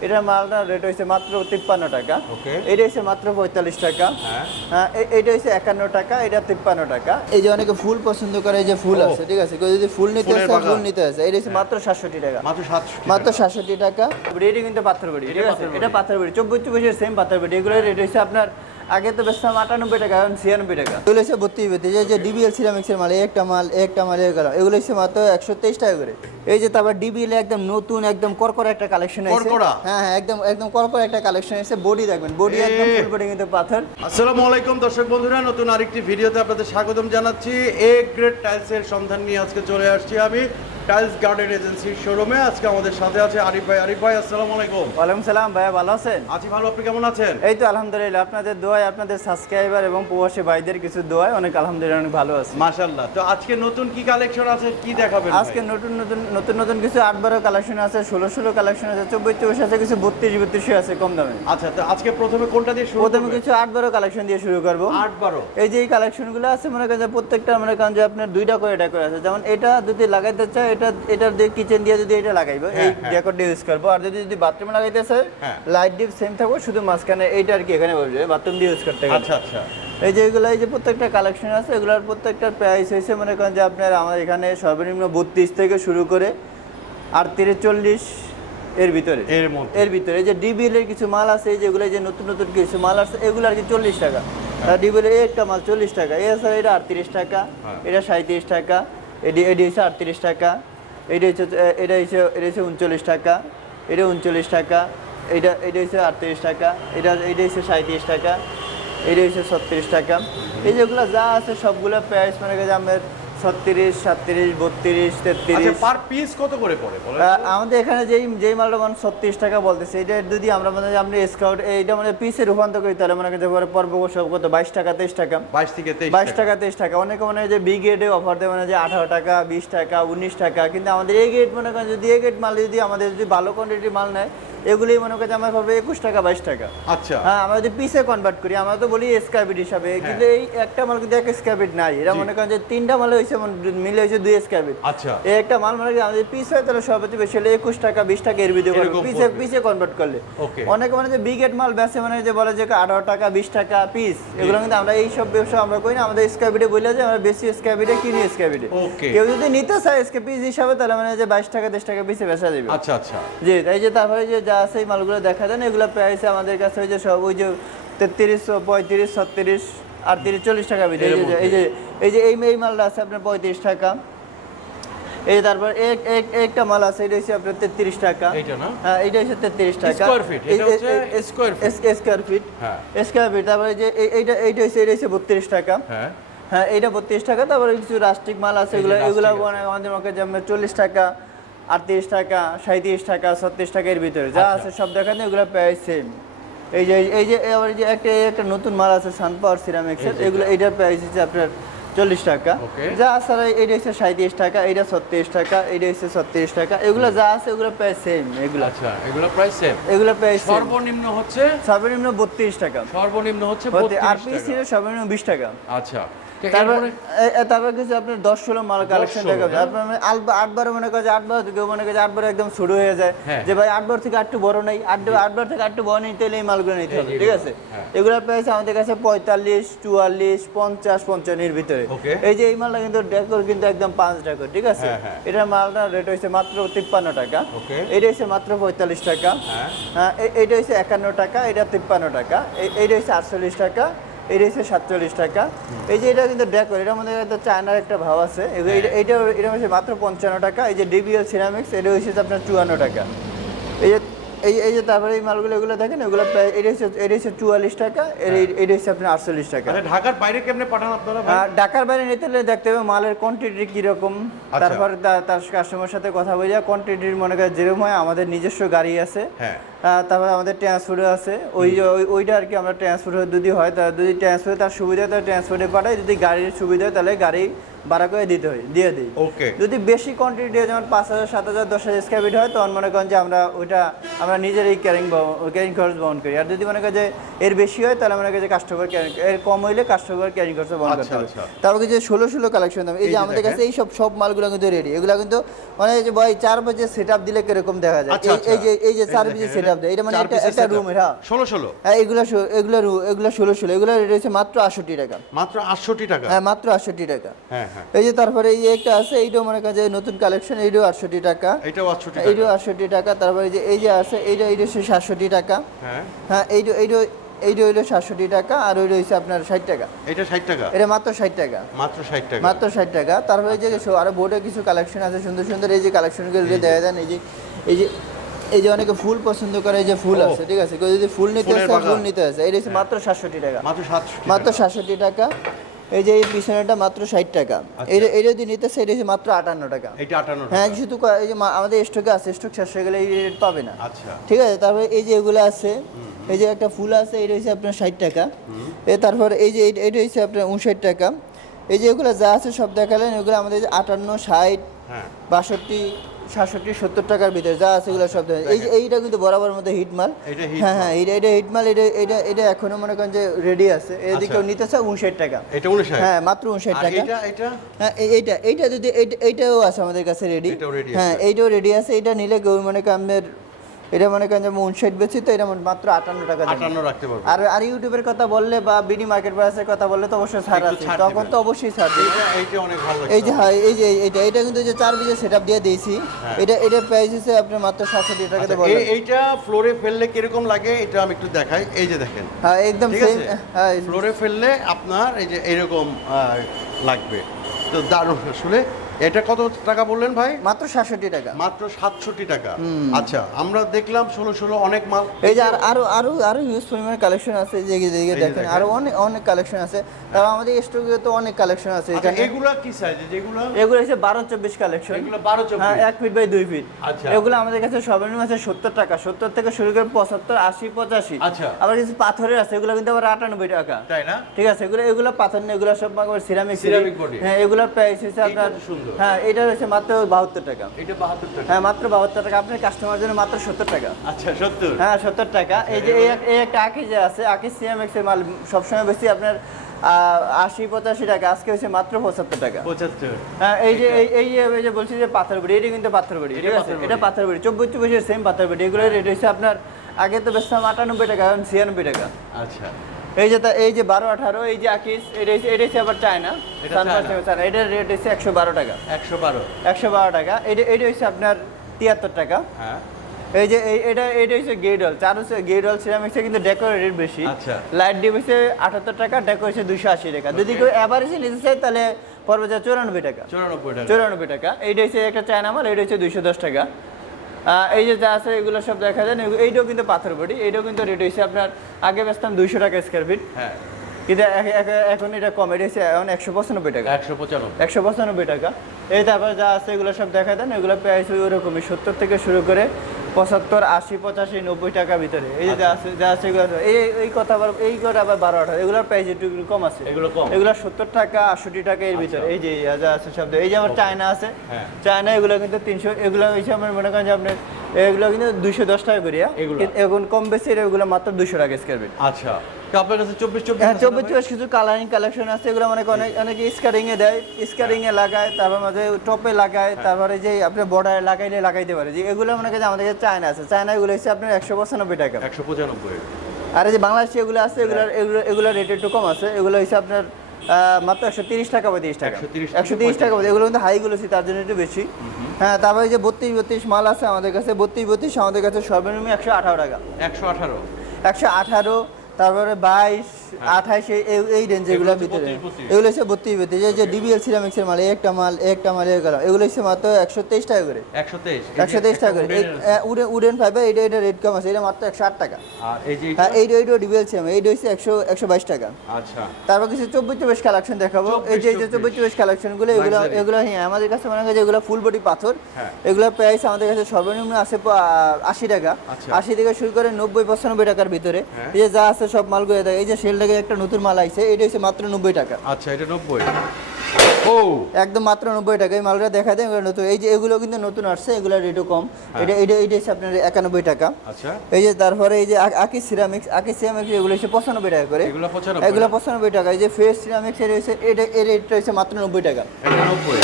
এটার মালটার রেট হয়েছে মাত্র তিপ্পান্ন টাকা. এটা হচ্ছে মাত্র পঁয়তাল্লিশ টাকা। হ্যাঁ। এটা এ- এইটা হচ্ছে একান্ন টাকা এটা তিপ্পান্ন টাকা। এই যে অনেকে ফুল পছন্দ করে এই যে ফুল আছে ঠিক আছে? কেউ যদি ফুল নিতে আসে ফুল নিতে আসে এটা হচ্ছে মাত্র সাতষট্টি টাকা। মাত্র সাতষট্টি টাকা। এটা কিন্তু পাথর বাড়ি এটা ঠিক আছে? পাথরবাড়ি। এটা পাথর বাড়ি চব্বিশ চব্বিশের সেম পাথর বাড়ি এগুলোর রেট হচ্ছে আপনার আগে তো বেচতাম আটানব্বই টাকা এখন ছিয়ানব্বই টাকা। এগুলো হচ্ছে বত্রিশ বত্রিশ এই যে ডিবিএল সিরামিক্সের মাল একটা মাল একটা মাল এগুলো এগুলো হচ্ছে মাত্র একশো তেইশ টাকা করে। এই যে তারপর ডিবিএল একদম নতুন একদম করকরা একটা কালেকশন আছে? হ্যাঁ হ্যাঁ একদম একদম করকরা একটা কালেকশন আছে বডি দেখবেন বডি একদম ফুল বডি কিন্তু পাথর। আসসালামু আলাইকুম দর্শক বন্ধুরা নতুন আরেকটি ভিডিওতে আপনাদের স্বাগতম জানাচ্ছি। এ গ্রেড টাইলসের সন্ধান নিয়ে আজকে চলে আসছি আমি। টাইলস গার্ডেন এজেন্সির শোরুমে আজকে আমাদের সাথে আছে আরিফ ভাই। আরিফ ভাই আসসালামু আলাইকুম। ওয়ালাইকুম সালাম ভাইয়া ভালো আছেন? আছি ভালো আপনি কেমন আছেন? এই তো আলহামদুলিল্লাহ আপনাদের দোয়ায় আপনাদের সাবস্ক্রাইবার এবং প্রবাসী ভাইদের কিছু দোয়ায় অনেক আলহামদুলিল্লাহ অনেক ভালো আছে। মাশাআল্লাহ। তো আজকে নতুন কি কালেকশন আছে কি দেখাবেন আজকে নতুন নতুন নতুন নতুন কিছু আট বারো কালেকশন আছে ষোলো ষোলো কালেকশন আছে চব্বিশ চব্বিশ আছে কিছু বত্রিশ বত্রিশে আছে কম দামে। আচ্ছা তো আজকে প্রথমে কোনটা দিয়ে শুরু প্রথমে কিছু আট বারো কালেকশন দিয়ে শুরু করব। আট বারো। এই যে এই কালেকশনগুলো আছে মনে করেন যে প্রত্যেকটা মনে করেন যে আপনার দুইটা করে ডেকোর আছে। যেমন এটা যদি লাগাইতে চায় এটা এটার দিয়ে কিচেন দিয়ে যদি এটা লাগাইবো এই হ্যাঁ, হ্যাঁ। ইউজ করব। আর যদি যদি বাথরুমে লাগাইতে হ্যাঁ। লাইট ডিপ সেম থাকবে শুধু মাঝখানে এইটা আর কি এখানে বসবে বাথরুম দিয়ে ইউজ করতে আচ্ছা আচ্ছা। এই যে এগুলো এই যে প্রত্যেকটা কালেকশন আছে এগুলোর প্রত্যেকটার প্রাইস হয়েছে মনে করেন যে আপনার আমার এখানে সর্বনিম্ন বত্রিশ থেকে শুরু করে আটত্রিশ চল্লিশ এর ভিতরে। এর মধ্যে। এর ভিতরে এই যে ডিবিএল এর কিছু মাল আছে এই যেগুলো যে নতুন নতুন কিছু মাল আছে এগুলো আর কি চল্লিশ টাকা। আর ডিবিএল এর একটা মাল চল্লিশ টাকা এছাড়া এটা আটত্রিশ টাকা হ্যাঁ। এটা সাঁত্রিশ টাকা এডি এডি হচ্ছে আটত্রিশ টাকা। এটা হচ্ছে এটা হচ্ছে এটা হচ্ছে উনচল্লিশ টাকা। এটা উনচল্লিশ টাকা এটা এটা হচ্ছে আটত্রিশ টাকা এটা এটা হচ্ছে সাঁত্রিশ টাকা এটা হচ্ছে ছত্রিশ টাকা। এই যেগুলো যা আছে সবগুলো প্রাইস মানে আমাদের ছত্রিশ সাতত্রিশ বত্রিশ আচ্ছা তেত্রিশ পার পিস কত করে পড়ে? আমাদের এখানে যেই যেই মালটা মানে ছত্রিশ টাকা বলতেছে। এটা যদি আমরা মানে আমরা স্কাউট এইটা মানে পিসে রূপান্তর করি তাহলে মনে করি যে পরে পর্ব সব কত? বাইশ টাকা তেইশ টাকা। বাইশ থেকে বাইশ টাকা। তেইশ টাকা। অনেকে মনে হয় যে বি গ্রেডে অফার দেয় মানে যে আঠারো টাকা বিশ টাকা উনিশ টাকা। কিন্তু আমাদের এই গ্রেড মনে করেন যদি এই গ্রেড মাল যদি আমাদের যদি ভালো কোয়ান্টিটির মাল নেয় এগুলোই মনে করেন যে আমার পাবে একুশ টাকা বাইশ টাকা। আচ্ছা। হ্যাঁ আমরা যদি পিসে কনভার্ট করি আমরা তো বলি স্কোয়ার হিসাবে। কিন্তু এই একটা মাল কিন্তু এক স্কোয়ার নাই। এরা মনে করেন যে তিনটা মাল হয়েছে মিলে হয়েছে দুই স্কোয়ার আচ্ছা। এই একটা মাল মানে আমাদের পিস হয় তাহলে সর্বোচ্চ বেশি হলে একুশ টাকা বিশ টাকা এর এরকম পিসে পিসে কনভার্ট করলে. অনেকে মানে যে বিগেট মাল বেচে মানে যে বলে যে আঠারো টাকা বিশ টাকা পিস এগুলো কিন্তু আমরা এই সব ব্যবসা আমরা করি না। আমাদের স্কোয়ার বলে যে আমরা বেশি স্কোয়ার কিনি স্কোয়ার Okay. কেউ যদি নিতে চায় স্কোয়ার পিস হিসাবে তাহলে মানে যে বাইশ টাকা তেইশ টাকা পিসে বেচা যাবে। আচ্ছা আচ্ছা। জি তাই যে তারপরে যে যা আছে এই মালগুলো দেখা দেন এগুলো প্রাইস আমাদের কাছে ওই যে সব ওই যে তেত্রিশ পঁয়ত্রিশ ছত্রিশ আটত্রিশ চল্লিশ টাকা ভিতরে এই যে- এই যে এই এই মালটা আছে আপনার পঁয়ত্রিশ টাকা। এই যে তারপর এক এক একটা মাল আছে এটা হচ্ছে আপনার তেত্রিশ টাকা। এইটা হ্যাঁ এটা হচ্ছে তেত্রিশ টাকা। Square feet. স্কোয়ার ফিট তারপরে যে এইটা এইটা হচ্ছে এটা হচ্ছে বত্রিশ টাকা। হ্যাঁ। হ্যাঁ এইটা বত্রিশ টাকা তারপরে কিছু রাস্টিক মাল আছে এগুলো এগুলো আমাদের চল্লিশ টাকা। আটত্রিশ টাকা সাঁত্রিশ টাকা ছত্রিশ টাকা এর ভিতরে। যা আচ্ছা। আছে সব দেখানে এগুলো প্রায় সেম এই যে এই যে আবার যে একটা একটা নতুন মাল আছে সানপাওয়ার সিরামিক্সের এগুলো এইটার প্রাইস হচ্ছে আপনার চল্লিশ টাকা। যা আছে আর এইটা হচ্ছে সাঁত্রিশ টাকা এইটা ছত্রিশ টাকা এইটা হচ্ছে ছত্রিশ টাকা। এগুলো যা আছে এগুলো প্রায় সেম এগুলো। আচ্ছা এগুলো প্রায় সেম এগুলো প্রায় সর্বনিম্ন হচ্ছে? সর্বনিম্ন বত্রিশ টাকা। সর্বনিম্ন হচ্ছে আর পিস সর্বনিম্ন বিশ টাকা। আচ্ছা। তারপর কিছু আপনার দশ ষোলো মাল কালেকশন 16 দেখাবে। হ্যাঁ? আপনার মানে আলবা- আটবার মনে করে যে আটবার কেউ মনে করে আটবার একদম শুরু হয়ে যায়। হ্যাঁ। যে ভাই আটবার থেকে আটটু বড় নেই আট আটবার থেকে আটটু বড় নেই তাহলে এই মালগুলো নিতে হবে ঠিক আছে? হ্যাঁ। এগুলোর প্রাইস আমাদের কাছে পঁয়তাল্লিশ চুয়াল্লিশ পঞ্চাশ পঞ্চান্নের ভিতরে। এই যে এই মালটা কিন্তু ডেকোর কিন্তু একদম পাঁচ ডেকোর ঠিক আছে। এটার মালটার রেট হয়েছে মাত্র তিপ্পান্ন টাকা। এটা হচ্ছে মাত্র পঁয়তাল্লিশ টাকা। হ্যাঁ। এ- এইটা হচ্ছে একান্ন টাকা এটা তিপ্পান্ন টাকা। এইটা হচ্ছে আটচল্লিশ টাকা। এইটা হচ্ছে সাতচল্লিশ টাকা। এই যে এটা কিন্তু ডেকোর এটার মধ্যে একটা চায়নার একটা ভাব আছে। এটা এটা হচ্ছে মাত্র পঞ্চান্ন টাকা। এই যে ডিবিএল সিরামিক্স এটা হচ্ছে আপনার চুয়ান্ন টাকা। এই যে এই এই যে তারপরে এই মালগুলো এগুলো দেখেন এগুলো প্রায় এটা হচ্ছে এটা হচ্ছে চুয়াল্লিশ টাকা এটা হচ্ছে আপনার আটচল্লিশ টাকা। আচ্ছা ঢাকার বাইরে কেমনে পাঠান আপনারা ঢাকার বাইরে নিতে হলে দেখতে হবে মালের কোয়ান্টিটি কীরকম। আচ্ছা। তারপর তার কাস্টমার সাথে কথা বলে কোয়ান্টিটির মনে করেন যেরকম হয় আমাদের নিজস্ব গাড়ি আছে। হ্যাঁ। তারপরে আমাদের ট্রান্সপোর্টও আছে। ওই ওইটা আর কি আমরা ট্রান্সপোর্ট যদি হয় তার যদি ট্রান্সপোর্টে তার সুবিধা হয় তাহলে ট্রান্সপোর্টে পাঠাই। যদি গাড়ির সুবিধা হয় তাহলে গাড়ি ভাড়া করে দিতে হয় দিয়ে দিই। ওকে যদি বেশি কোয়ান্টিটি যেমন পাঁচ হাজার সাত হাজার দশ হাজার স্কোয়ার ফিট হয় তখন মনে করেন যে আমরা ওইটা আমরা নিজেরই ক্যারিং ক্যারিং খরচ বহন করি। আর যদি মনে করেন যে এর বেশি হয় তাহলে মনে করেন যে কাস্টমার ক্যারিং এর কম হইলে কাস্টমার ক্যারিং খরচ বহন করতে আচ্ছা, হবে। আচ্ছা। তারপর যে ষোলো ষোলো কালেকশন দাম এই যে আমাদের কাছে এই সব সব মালগুলো কিন্তু রেডি এগুলো কিন্তু মানে যে ভাই চার বাজে সেট আপ দিলে কীরকম দেখা যায়? আচ্ছা এই- যে এই যে চার বাজে সেট আপ দেয় এটা মানে একটা একটা রুমের হ্যাঁ ষোলো ষোলো? হ্যাঁ এগুলো এগুলো এগুলো ষোলো ষোলো এগুলো রেট হচ্ছে মাত্র আটষট্টি টাকা। মাত্র আটষট্টি টাকা? হ্যাঁ মাত্র আটষট্টি টাকা। হ্যাঁ। এই যে তারপরে এই একটা আছে এইটাও মনে করেন যে নতুন কালেকশন এইটাও আটষট্টি টাকা। এইটাও আটষট্টি এইটাও আটষট্টি টাকা তারপরে যে এই যে আছে এইটা এইটা হচ্ছে সাতষট্টি টাকা। হ্যাঁ। হ্যাঁ এইটা এইটা এইটা হইল সাতষট্টি টাকা আর ওইটা হচ্ছে আপনার ষাট টাকা। এটা ষাট টাকা? এটা মাত্র ষাট টাকা। মাত্র ষাট টাকা। মাত্র ষাট টাকা। তারপরে যে আরও বোর্ডে কিছু কালেকশন আছে সুন্দর সুন্দর এই যে কালেকশনগুলো দেখা দেন এই যে। এই যে এই যে অনেকে ফুল পছন্দ করে এই যে ফুল আছে ঠিক আছে? কেউ যদি ফুল নিতে আসে ফুল নিতে আসে এটা হচ্ছে মাত্র সাতষট্টি টাকা। মাত্র সাতষট্টি টাকা। এই যে এই পিছনেটা মাত্র ষাট টাকা। আচ্ছা। এটা এটা যদি নিতে আসে এটা হচ্ছে মাত্র আটান্ন টাকা। এইটা আটান্ন হ্যাঁ শুধু এই যে আমাদের স্টকে আছে স্টক শেষ হয়ে গেলে এই রেট পাবে না। আচ্ছা। ঠিক আছে? তারপরে এই যে এগুলো আছে এই যে একটা ফুল আছে এটা হচ্ছে আপনার ষাট টাকা। এ তারপর এই যে এটা হচ্ছে আপনার উনষাট টাকা। এই যে এগুলো যা আছে সব দেখালেন এগুলো আমাদের আটান্ন ষাট হ্যাঁ। বাষট্টি সাতষট্টি সত্তর টাকার ভিতরে যা আছে এগুলো সব এই এইটা কিন্তু বরাবর মধ্যে হিট মাল। হ্যাঁ হ্যাঁ এটা এটা হিট মাল এটা এটা এটা এখনও মনে করেন যে রেডি আছে। এদিকে আচ্ছা। নিতে চায় উনষাট টাকা। এটা উনষাট হ্যাঁ মাত্র উনষাট টাকা। হ্যাঁ এইটা এইটা যদি এইটা- এইটাও আছে আমাদের কাছে রেডি হ্যাঁ এইটাও রেডি আছে। এটা নিলে কেউ মনে করেন এটা মনে করেন যে উনষাট বেশি তো এটা মাত্র আটান্ন টাকা আটান্ন রাখতে পারব। আর আর ইউটিউবের কথা বললে বা বিডি মার্কেট প্রাইসের কথা বললে তো অবশ্যই ছাড় আছে। তখন তো অবশ্যই ছাড় দিই এই যে হ্যাঁ এই যে এইটা এটা কিন্তু যে চার বিজে সেটআপ দিয়ে দিয়েছি। হ্যাঁ। এটা এটা প্রাইস হচ্ছে আপনার মাত্র সাতষট্টি টাকাতে আচ্ছা, এই- এইটা ফ্লোরে ফেললে কীরকম লাগে? এটা আমি একটু দেখাই। এই যে দেখেন। হ্যাঁ একদম সেম হ্যাঁ। ফ্লোরে ফেললে আপনার এই যে এরকম লাগবে। তো দারুণ আসলে। এটা কত টাকা বললেন ভাই? মাত্র সাতষট্টি টাকা। মাত্র সাতষট্টি টাকা। আচ্ছা আমরা দেখলাম ষোলো ষোলো অনেক মাল। এই যে আরও আরও আরও হিউজ পরিমাণে কালেকশন আছে যে যে দেখেন। আরও অনেক অনেক কালেকশন আছে। তারপর আমাদের স্টকে তো অনেক কালেকশন আছে আচ্ছা এখানে। এগুলা কি সাইজে যেগুলো? এগুলো হচ্ছে বারো চব্বিশ কালেকশন এগুলো বারো হ্যাঁ এক ফিট বাই দুই ফিট আচ্ছা। এগুলো আমাদের কাছে সর্বনিম্ন আছে সত্তর টাকা। সত্তর থেকে শুরু করে পঁচাত্তর আশি পঁচাশি। আচ্ছা। আবার কিছু পাথরের আছে এগুলো কিন্তু আবার আটানব্বই টাকা। তাই না? ঠিক আছে এগুলো এগুলো পাথর না এগুলো সব সিরামিক body। হ্যাঁ এগুলোর প্রাইস হচ্ছে আপনার সুন্দর। হ্যাঁ এটা হচ্ছে মাত্র বাহাত্তর টাকা। এটা বাহাত্তর টাকা? হ্যাঁ মাত্র বাহাত্তর টাকা। আপনার কাস্টমার জন্য মাত্র সত্তর টাকা। আচ্ছা সত্তর? হ্যাঁ সত্তর টাকা। এই যে এই একটা আকি যে আছে আকি সিএমএক্স এর মাল সবসময় বেশি আপনার আশি পঁচাশি টাকা। আজকে হচ্ছে মাত্র পঁচাত্তর টাকা। পঁচাত্তর? হ্যাঁ এই যে এই এই যে- এই যে বলছি যে পাথর বড়ি এটা কিন্তু পাথর বড়ি এটা ঠিক আছে? এটা পাথর বড়ি। চব্বিশ চব্বিশের সেম পাথর বড়ি। এগুলো রেট হচ্ছে আপনার আগে তো বেচতাম আটানব্বই টাকা এখন ছিয়ানব্বই টাকা। আচ্ছা। এই যে এই যে বারো আঠারো এই যে আকিস এটা হচ্ছে এটা হচ্ছে আবার চায়না। এটার রেট হচ্ছে একশো বারো টাকা। একশো বারো। একশো বারো টাকা। এটা এটা হচ্ছে আপনার তিয়াত্তর টাকা। হ্যাঁ। এই যে এটা এটা হচ্ছে গেডল চার হচ্ছে গেডল সিরামিক্সে কিন্তু ডেকোর রেট বেশি। আচ্ছা। লাইট ডিপ হচ্ছে আটাত্তর টাকা ডেকোর হচ্ছে দুশো আশি টাকা। যদি কেউ অ্যাভারেজে নিতে চায় তাহলে পড়বে যা চুরানব্বই টাকা। চুরানব্বই টাকা। চুরানব্বই টাকা। এইটা হচ্ছে একটা চায়না মাল এটা হচ্ছে দুইশো দশ টাকা। এই যে যা আছে এগুলো সব দেখা যায়। এইটাও কিন্তু পাথর বডি এইটাও কিন্তু রেট হয়েছে আপনার আগে বেচতাম দুইশো টাকা স্কোয়ার ফিট হ্যাঁ। কিন্তু এখ- এখ- এখন এটা কমে রয়েছে এখন একশো পঁচানব্বই টাকা। একশো পঁচানব্বই। একশো পঁচানব্বই টাকা। এই তারপর যা আছে এগুলো সব দেখা দেন এগুলো প্রায় ওই ওরকমই সত্তর থেকে শুরু করে পঁচাত্তর আশি পঁচাশি নব্বই টাকা ভিতরে। এই যে যা আছে যা আছে এগুলো আছে। এই এই কথা আবার এই কথা আবার বারো আঠারো। এগুলোর প্রাইস একটু কম আছে। এগুলো কম? এগুলো সত্তর টাকা আটষট্টি টাকা এর ভিতরে। এই যে যা আছে শব্দ এই যে আমার চায়না আছে। হ্যাঁ। চায়না এগুলো কিন্তু তিনশো এগুলো আমার মনে করেন যে আপনার এগুলো কিন্তু দুইশো দশ টাকা করিয়া এখন কম বেশি এগুলো মাত্র দুশো টাকা স্কোয়ার ফিট আচ্ছা আপনার কাছে চব্বিশ চব্বিশ হ্যাঁ চব্বিশ ভাই? চব্বিশ কিছু কালারিং কালেকশন আছে এগুলো মানে অনেক অনেকে স্কারিং এ দেয় স্কারিং এ লাগায় তারপর মাঝে টপে লাগায় তারপরে যে আপনি বর্ডারে লাগাইলে লাগাইতে পারে। যে এগুলো মনে আমাদের কাছে চায়না আছে। চায়না এগুলো হচ্ছে আপনার একশো পঁচানব্বই টাকা। একশো পঁচানব্বই। আর এই যে বাংলাদেশি এগুলো আছে এগুলো এগুলো এগুলো রেট একটু কম আছে। এগুলো হচ্ছে আপনার মাত্র একশো তিরিশ টাকা পঁয়ত্রিশ টাকা। 130 একশো তিরিশ টাকা। এগুলো কিন্তু হাইগুলো আছে তার জন্য একটু বেশি। হ্যাঁ তারপরে যে বত্রিশ বত্রিশ মাল আছে আমাদের কাছে বত্রিশ বত্রিশ আমাদের কাছে সর্বনিম্ন একশো আঠারো টাকা। একশো আঠারো। একশো আঠারো তারপরে বাইশ আঠাইশ এই- এই এই রেঞ্জ এগুলোর ভিতরে। 32, 32 এগুলো হচ্ছে এই যে ডিবিএল সিরামিক্সের মাল এই একটা মাল এই একটা মাল এই গেলাম এগুলো হচ্ছে মাত্র একশো তেইশ টাকা করে। একশো তেইশ। একশো তেইশ টাকা করে। উডেন উডেন ফাইবার এটা এটা রেট কম আছে এটা মাত্র একশো আট টাকা। আর এই যে হ্যাঁ এইটা? ডিবিএল সিরাম এইটা হচ্ছে একশো একশো বাইশ টাকা। আচ্ছা। তারপর কিছু চব্বিশ চব্বিশ কালেকশন দেখাবো। এই যে এই যে 24, চব্বিশ চব্বিশ কালেকশনগুলো এগুলো এগুলো হ্যাঁ আমাদের কাছে মনে হয় যে এগুলো ফুল বডি পাথর। হ্যাঁ। এগুলোর প্রাইস আমাদের কাছে সর্বনিম্ন আছে প- আশি টাকা। আচ্ছা। আশি থেকে শুরু করে নব্বই পঁচানব্বই টাকার ভিতরে। হ্যাঁ। এই যে যা আছে সব মালগুলো দেয় এই যে সেল থেকে একটা নতুন মাল আইছে এটা হচ্ছে মাত্র নব্বই টাকা। আচ্ছা এটা নব্বই। ও! একদম মাত্র নব্বই টাকা এই মালটা দেখা দেয় নতুন। এই যে এগুলো কিন্তু নতুন আসছে এগুলো রেটও কম। এটা এটা এটা হচ্ছে আপনার একানব্বই টাকা। আচ্ছা। এই যে তারপরে এই যে আকি সিরামিক্স আকি সিরামিক্স এগুলো হচ্ছে পঁচানব্বই টাকা করে। এগুলো পঁচানব্বই। টাকা। এই যে ফেস সিরামিক্স এটা হচ্ছে এটা এর রেটটা হচ্ছে মাত্র নব্বই টাকা। একানব্বই।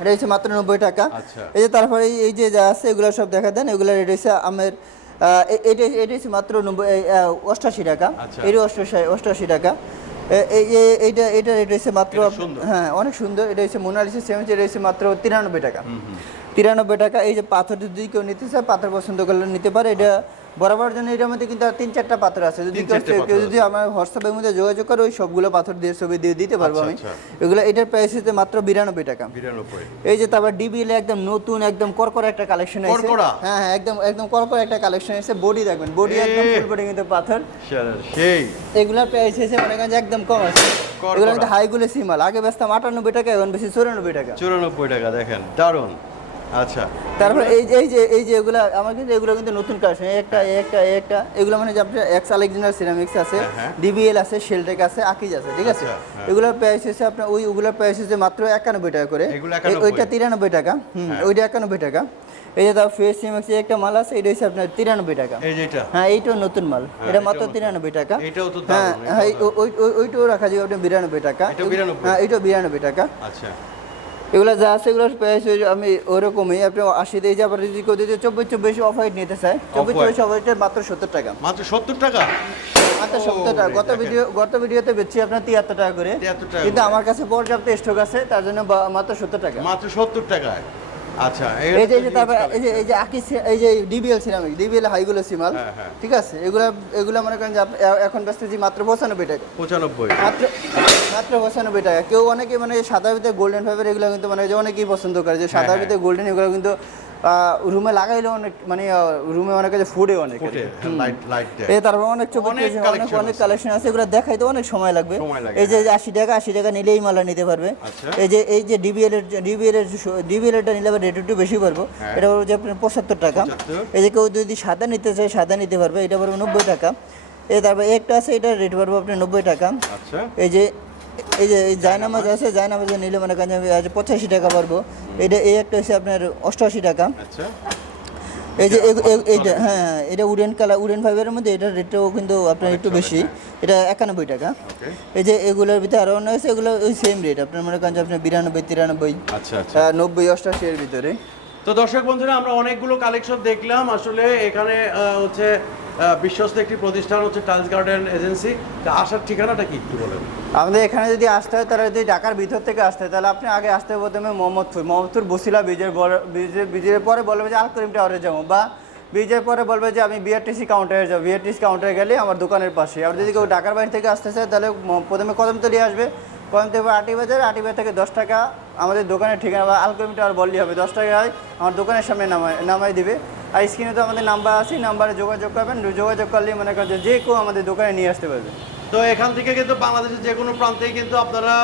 এটা হচ্ছে মাত্র নব্বই টাকা। আচ্ছা। এই যে তারপরে এই- যে যা আছে এগুলো সব দেখা দেন এগুলো রেট হচ্ছে আমের এটা এটা হচ্ছে মাত্র নব্বই অষ্টাশি টাকা। আচ্ছা। এটা অষ্টাশি অষ্টাশি টাকা। এইটা এটা রেট হচ্ছে মাত্র এটা। হ্যাঁ অনেক সুন্দর। এটা হচ্ছে মোনালিসা সেভেন এটা হচ্ছে মাত্র তিরানব্বই টাকা। তিরানব্বই টাকা। এই যে পাথর যদি কেউ নিতে চায় পাথর পছন্দ করলে নিতে পারে। এটা বরাবর জন্য এটার মধ্যে কিন্তু আর তিন চারটা পাথর আছে। যদি কেউ যদি আমার হোয়াটসঅ্যাপের মধ্যে যোগাযোগ করে ওই সবগুলো পাথর দিয়ে ছবি দিয়ে দিতে পারব আচ্ছা, আমি। আচ্ছা। এগুলো এটার প্রাইস হচ্ছে মাত্র বিরানব্বই টাকা। এই যে তারপর ডিবিএল একদম নতুন একদম করকরা একটা কালেকশন আছে। হ্যাঁ হ্যাঁ একদম একদম করকরা একটা কালেকশন আছে। বডি দেখবেন বডি। একদম ফুল বডি কিন্তু পাথর। সেই। এগুলোর প্রাইস এসে মনে করেন একদম কম আছে। এগুলো কিন্তু হাইগুলো সিমাল আগে বেচতাম আটানব্বই টাকা এখন বেশি চুরানব্বই টাকা। চুরানব্বই টাকা দেখেন দারুণ। আচ্ছা। তারপর এই যে এই যে এই যে এগুলো আমার কিন্তু এগুলো কিন্তু নতুন কালেকশন একটা একটা একটা এগুলো মানে যে আপনার এক্স আলেকজান্ডার সিরামিক্স আছে হ্যাঁ, হ্যাঁ। ডিবিএল আছে শেলটেক আছে আকিজ আছে ঠিক আছে? আচ্ছা, হ্যাঁ। এগুলোর প্রাইস হচ্ছে আপনার ওই ওগুলোর প্রাইস হচ্ছে মাত্র একানব্বই টাকা করে। এই- ওইটা তিরানব্বই টাকা। হুম হ্যাঁ। ওইটা একানব্বই টাকা। এই যে তার ফেস সিমাক্স একটা মাল আছে এটা হচ্ছে আপনার তিরানব্বই টাকা। হ্যাঁ এইটাও নতুন মাল। হ্যাঁ, এটা মাত্র তিরানব্বই টাকা। হ্যাঁ হ্যাঁ ওই- ওই- ওই- ওইটাও রাখা যাবে আপনার বিরানব্বই টাকা। হ্যাঁ এইটাও বিরানব্বই টাকা। আচ্ছা। এগুলো যা আছে এগুলোর প্রাইস আমি ওরকমই। আপনি আশি দিয়ে যাবার যদি কেউ দিতে চব্বিশ চব্বিশ অফ হোয়াইট নিতে চাই চব্বিশ চব্বিশ অফ হোয়াইটের মাত্র সত্তর টাকা। মাত্র সত্তর টাকা? মাত্র সত্তর টাকা। গত ভিডিও গত ভিডিওতে বেচছি আপনার তিয়াত্তর টাকা করে। কিন্তু আমার কাছে পর্যাপ্ত স্টক আছে তার জন্য মাত্র সত্তর টাকা। মাত্র সত্তর টাকায়। আচ্ছা এই যে তারপর এই যে এই যে আকি এই যে ডিবিএল সিরামিক ডিবিএল হাইগুলো সিমাল হ্যাঁ, হ্যাঁ। ঠিক আছে এগুলো এগুলো মনে করেন যে এখন বেচতেছি মাত্র পঁচানব্বই টাকা পঁচানব্বই মাত্র মাত্র পঁচানব্বই টাকা কেউ অনেকে মানে সাদা ভিতরে গোল্ডেন ফাইবার এগুলো কিন্তু মানে যে অনেকেই পছন্দ করে যে সাদা হ্যাঁ। ভিতরে গোল্ডেন এগুলো কিন্তু রুমে লাগাইলে অনেক মানে রুমে অনেক কাছে ফুডে অনেক। এই তারপর অনেক চোখ অনেক অনেক আছে। কালেকশন আছে এগুলো দেখাইতে অনেক সময় লাগবে। এই যে হ্যাঁ। আশি টাকা আশি টাকা নিলেই মালা নিতে পারবে। আচ্ছা। এই যে এই যে ডিবিএল এর ডিবিএল এর ডিবিএল এরটা নিলে রেট একটু বেশি পারব হ্যাঁ। এটা যে আপনার পঁচাত্তর টাকা। 75 এই যে কেউ যদি সাদা নিতে চায় সাদা নিতে পারবে এটা পড়বে নব্বই টাকা। এ তারপর একটা আছে এটা রেট পারব আপনি নব্বই টাকা। আচ্ছা। এই যে এই যে এই জায়নামাজ আছে জায়নামাজে নিলে মানে আমি আজ পঁচাশি টাকা পারব। এটা এই একটা হচ্ছে আপনার অষ্টআশি টাকা। আচ্ছা। এই যে এইটা হ্যাঁ হ্যাঁ, এটা উডেন কালার উডেন ফাইবারের মধ্যে এটার রেটটাও কিন্তু আপনার একটু বেশি। এটা একানব্বই টাকা। এই যে এগুলোর ভিতরে আরও অন্য আছে এগুলো ওই সেম রেট আপনার মনে করেন যে আপনার বিরানব্বই তিরানব্বই আচ্ছা আচ্ছা। নব্বই অষ্টাশি এর ভিতরে। তো দর্শক বন্ধুরা আমরা অনেকগুলো কালেকশন দেখলাম। আসলে এখানে হচ্ছে বিশ্বস্ত একটি প্রতিষ্ঠান হচ্ছে টাইলস গার্ডেন এজেন্সি। তা আসার ঠিকানাটা কি একটু বলেন। আমাদের এখানে যদি আসতে হয় তারা যদি ঢাকার ভিতর থেকে আসতে হয় তাহলে আপনি আগে আসতে হবে প্রথমে মোহাম্মদপুর। মোহাম্মদপুর বসিলা ব্রিজের ব্রিজের ব্রিজের পরে বলবে যে আলকরিম টাওয়ারে যাব বা ব্রিজের পরে বলবে যে আমি বিআরটিসি কাউন্টারে যাব। বিআরটিসি কাউন্টারে গেলে আমার দোকানের পাশে। আর যদি কেউ ঢাকার বাইরে থেকে আসতে চায় তাহলে প্রথমে কদমতলি আসবে। কদমতলি আটি বাজার আটি বাজার থেকে দশ টাকা আমাদের দোকানের ঠিকানা বা আলকরিম টাওয়ার বললেই হবে। দশ টাকায় আমার দোকানের সামনে নামায় নামাই দিবে। আর স্ক্রিনে তো আমাদের নাম্বার আছে নাম্বারে যোগাযোগ করবেন যোগাযোগ করলে মনে করেন যে কেউ আমাদের দোকানে নিয়ে আসতে পারবে। তো এখান থেকে কিন্তু বাংলাদেশের যে কোনো প্রান্তেই কিন্তু আপনারা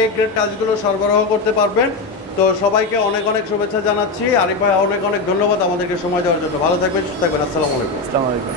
এই গ্রেড টাইলসগুলো সরবরাহ করতে পারবেন। তো সবাইকে অনেক অনেক শুভেচ্ছা জানাচ্ছি। আরিফ ভাই অনেক অনেক ধন্যবাদ আমাদেরকে সময় দেওয়ার জন্য। ভালো থাকবেন সুস্থ থাকবেন। আসসালামু আলাইকুম। আসসালামু আলাইকুম।